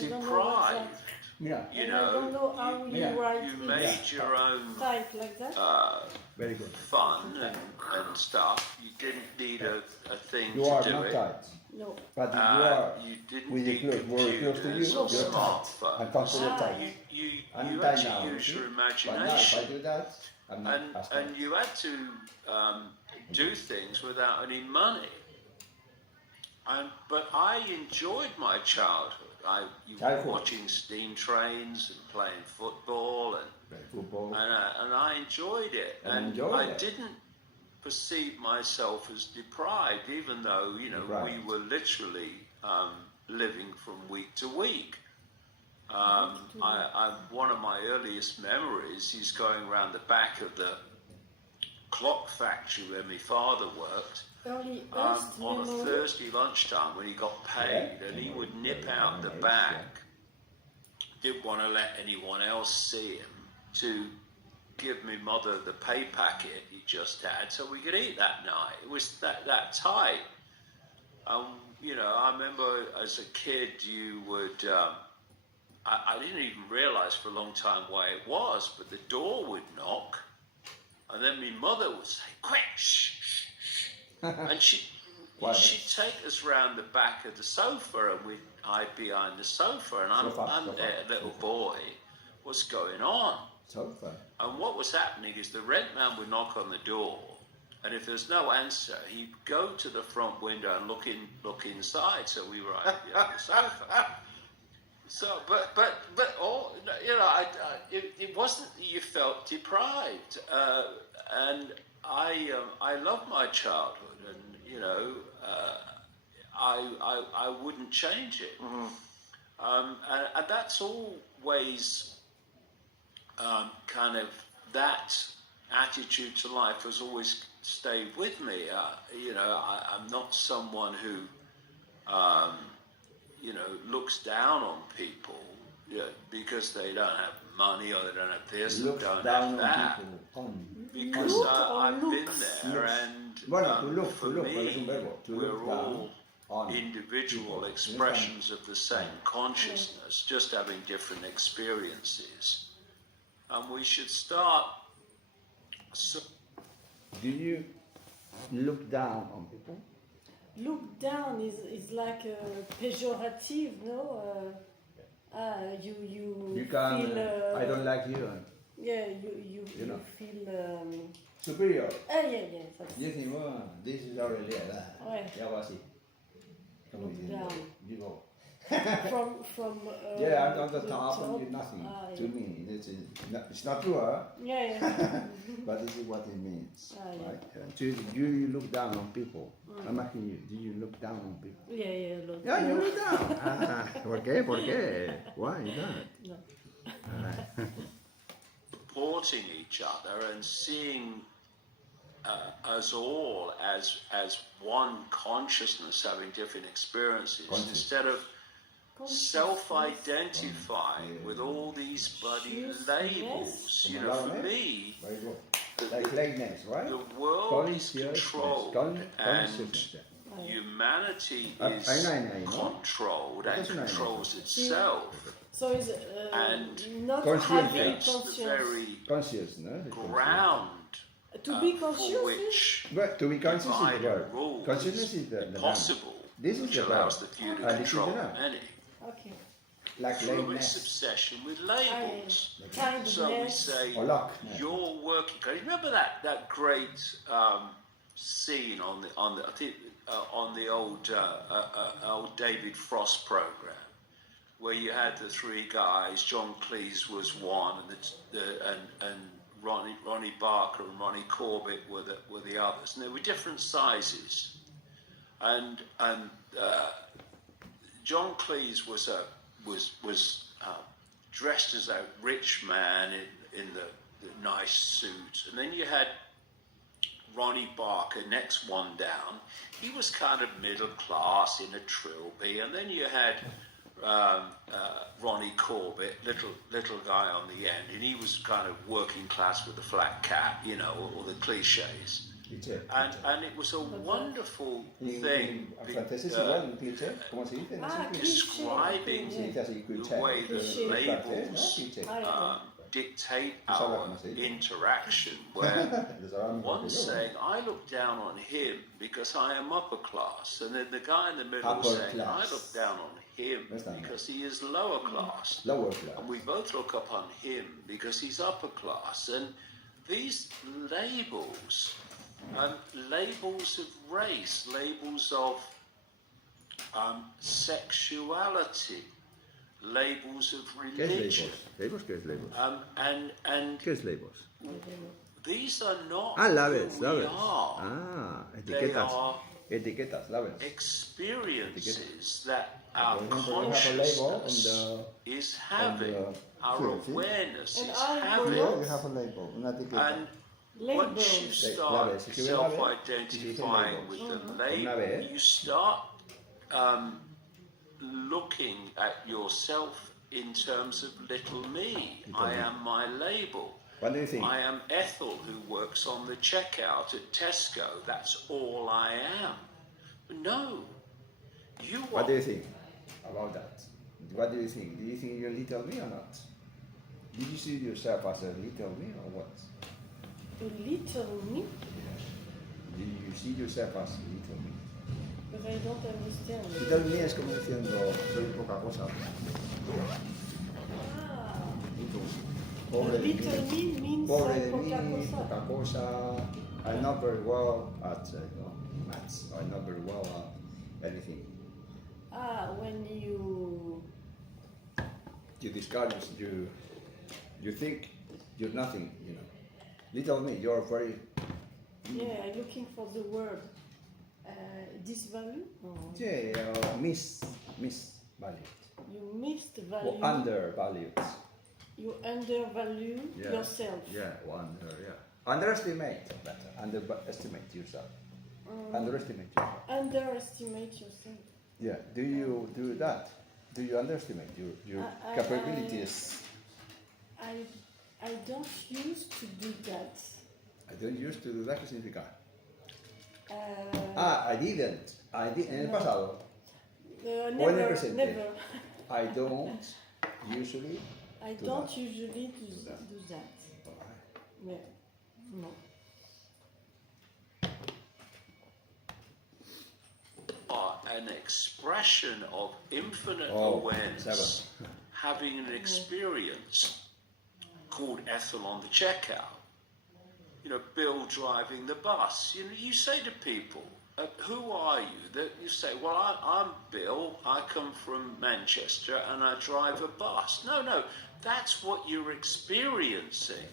deprived. Yeah. You I know, don't know how you write you it. made your own Type like that. Very good. fun and stuff. You didn't need a thing You to are do not it. tight. No. But you are You didn't with your need clothes very close to you, computers or you're tight. I'm smartphones. considered tight. You I'm tight actually now. use your But now if I imagination, do that, I'm not as tight. and you had to do things without any money. But I enjoyed my childhood. You were Childhood. watching steam trains and playing football Football. and I enjoyed it. And And enjoyed I it. didn't perceive myself as deprived, even though Deprived. we were literally living from week to week. One of my earliest memories is going around the back of the clock factory where my father worked. Earliest On a memory. Thursday lunchtime when he got paid, and he would nip out the back. Didn't want to let anyone else see him, to give me mother the pay packet he just had so we could eat that night. It was that tight. I remember as a kid you would, I didn't even realize for a long time why it was, but the door would knock and then my mother would say, quick, shh, shh, shh. And she'd take us round the back of the sofa and we'd hide behind the sofa and I'm there, little boy, what's going on? Sofa. And what was happening is the rent man would knock on the door, and if there's no answer, he'd go to the front window and look inside. So we were on the sofa. So, it wasn't that you felt deprived, and I love my childhood, and I wouldn't change it, and that's always. Kind of that attitude to life has always stayed with me. I'm not someone who, looks down on people because they don't have money or they don't have this or don't have that. Because I've been there, and for me, we're all individual expressions of the same consciousness, just having different experiences. And we should start. Do you look down on people? Look down is like pejorative, no? You can. feel. I don't like you. Yeah, you feel. Superior. Yeah. Dicen, bueno, this is our realidad. Ouais. Y algo así. Como Look diciendo, down. digo, From. yeah, I'm on the top top. and you're nothing to yeah. me. It's not true, huh? Yeah. But this is what it means. Yeah. Right? Do you look down on people? I'm asking you, do you look down on people? Yeah, look. Yeah, you look down. ¿Por qué? ¿Por qué? Why not? No. Supporting each other and seeing us all as one consciousness having different experiences instead of self-identifying with all these bloody labels. For me, like lateness, right? the world is controlled and humanity is controlled and controls itself. So is not having It's the very consciousness. ground to be for conscious. which But to be conscious is divide the and word. rule Consciousness is the possible, This is which the allows verb. the few to And this is control the the noun. many. Okay. Like Through its lateness. obsession with labels. Kindness. So we say, Or luck. you're working. Can you remember that great scene on the old David Frost program, where you had the three guys? John Cleese was one, and Ronnie Barker and Ronnie Corbett were the others, and they were different sizes. And John Cleese was dressed as a rich man in the nice suit, and then you had Ronnie Barker, next one down. He was kind of middle class in a trilby, and then you had Ronnie Corbett, little guy on the end, and he was kind of working class with a flat cap, all the cliches. And it was a wonderful thing describing the way that labels dictate our interaction, where one saying, I look down on him because I am upper class, and then the guy in the middle saying, I look down on him because he is lower class. And we both look up on him because he's upper class. And these labels, labels of race, labels of sexuality, labels of religion. ¿Qué es labels? And ¿Qué es labels? these are not labels, who we are. Etiquetas. They are Etiquetas, labels. experiences that our consciousness is having, our awareness is having. You have a label, una etiqueta. And once you start self-identifying with the label, you start looking at yourself in terms of little me. I am my label. What do you think? I am Ethel, who works on the checkout at Tesco. That's all I am. No. You are. What do you think about that? What do you think? Do you think you're little me or not? Did you see yourself as a little me or what? A little me? Did you see yourself as a little me? But I don't understand. Little me es como diciendo, soy poca cosa. Pobre de Little me means pobre de poca mí, cosa. poca cosa. I'm not very well at maths. I'm not very well at anything. When you discourage, you think you're nothing, you know. Little me, you're very. Yeah, I'm looking for the word. Disvalue? Misvalued. You missed value. Or undervalued. You undervalue yourself. Underestimate better. Underestimate yourself. Underestimate yourself. Underestimate yourself. Yeah. Do you do that? Do you underestimate your capabilities? I don't used to do that. I don't used to do that. ¿Qué significa? I didn't. En el pasado. Never, O en el presente. never. I don't usually. I don't usually do that. Yeah. No. Are an expression of infinite awareness, having an experience called Ethel on the checkout. You know, Bill driving the bus. You know, you say to people, who are you? That you say, well, I'm Bill, I come from Manchester and I drive a bus. No, that's what you're experiencing.